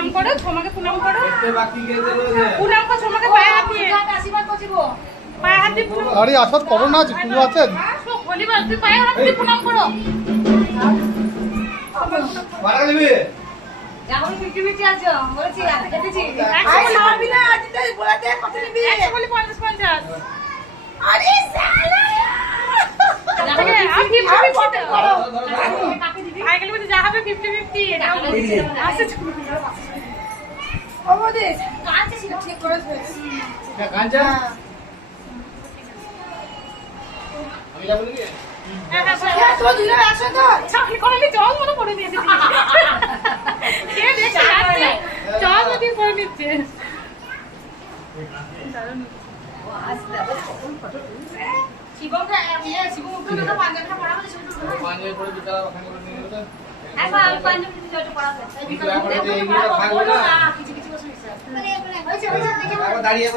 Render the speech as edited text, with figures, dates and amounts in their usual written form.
প্রণাম করো, ছোমাকে প্রণাম করো। প্রণাম করো ছোমাকে, পায়ে হাত দিয়ে আশীর্বাদ করছিব। পায়ে হাত দিয়ে প্রণাম। আরে আশীর্বাদ করো না, যে পুজো আছে। বলি বল, তুই পায়ে হাত দিয়ে প্রণাম করো। মারা দিবি যেমন মিটি মিটি আছো বলেছি, এসেছি। আই সাবি না, আজ তাই বলাতে কত নিবি? 100 বলি 50 50। আরে সালা দেখে আর 50 50 করো। কাকে দিবি? আই গেলে বলি যা হবে 50 50 এটা আছে। ওমদেশ কাঁচা ছিল, ঠিক করেছে। কাঁচা আমি যাব নাকি? হ্যাঁ হ্যাঁ, তো দিলে আসো তো। চাকরি করলে জল মতো করে দিয়েছে। কে দেখছে যাচ্ছে, জল মতো করে নিচ্ছে। শিবমটা শিবমকে তো পাঞ্জাবিটা পরা হয়েছে, শুধু পাঞ্জাবি পরে বিকাল ওখানে করে নিয়ে গেল। একবার পাঞ্জাবি দিতে পরা হয়েছে। বিকাল পরে এই গুলো খাবো না। কিছু কিছু বসে দাঁড়িয়ে